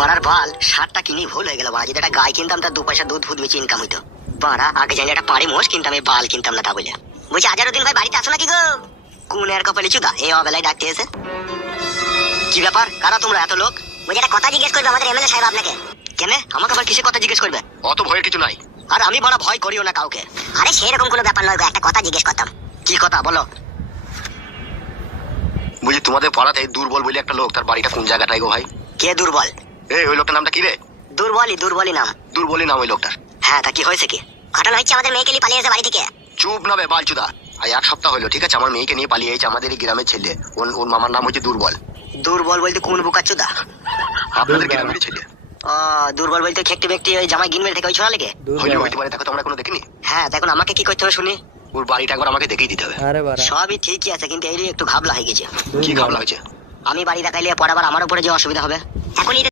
বাড়ার বাল সারটা কিনি ভুল হয়ে গেল বাড়া, যদি একটা গায়ে কিনতাম তার 2 পয়সা দুধ ফুদ বেশি ইনকাম হইতো। বাড়া আগে জানলে একটা পাড়ি মোষ কিনতাম, এই বাল কিনতাম না তা বলে। বলছি আজারউদ্দিন ভাই বাড়িতে আসো নাকি গো? কোন এর কপালে চুদা এই অবেলায় ডাকতে এসে? কি ব্যাপার, কারা তোমরা এত লোক? বলছি একটা কথা জিজ্ঞেস করবে আমাদের এমএলএ সাহেব আপনাকে। কেন আমাকে আবার কিসে কথা জিজ্ঞেস করবে? অত ভয়ের কিছু নাই। আর আমি বড় ভয় করিও না কাউকে। আরে সেরকম কোনো ব্যাপার নয় গো, একটা কথা জিজ্ঞেস করতাম। কি কথা বলো? বুঝি তোমাদের পাড়াতে দুর্বল বলে একটা লোক, তার বাড়িটা কোন জায়গাটায় গো ভাই? কে দুর্বল? এই ওই লোকটার নামটা কি রে? দুর্বলই নাম। দুর্বলই নাম ওই লোকটার। হ্যাঁ তা কি হয়েছে কি? ঘটনা হচ্ছে আমাদের মেয়েকে নিয়ে পালিয়ে এসে বাড়ি থেকে। চুপ না বে বালচুদা, আর 1 সপ্তাহ হলো ঠিক আছে আমার মেয়েকে নিয়ে পালিয়ে এসেছে আমাদের এই গ্রামের ছেলে। ওর মামার নাম হচ্ছে দুর্বল। দুর্বল বলতে কোন বুকা চুদা? আপনাদের গ্রামের ছেলে। ও দুর্বল বলতে খেকটি ব্যক্তি ওই জামাই গিনমেল থেকে ওই ছোড়া লেগে হইলে হইতে পারে, দেখো তোমরা কোনো দেখিনি। হ্যাঁ দেখুন আমাকে কি করতে হবে শুনি। ওর বাড়িটা একবার আমাকে দেখিয়ে দিতে হবে। আরে বাড়া সবই ঠিকই আছে কিন্তু এই একটু ঘাবলা হয়ে গেছে। কি ঘাবলা হয়েছে? আমি বাড়ি দেখাইলে পরে আবার আমার উপরে যে অসুবিধা হবে। এখনই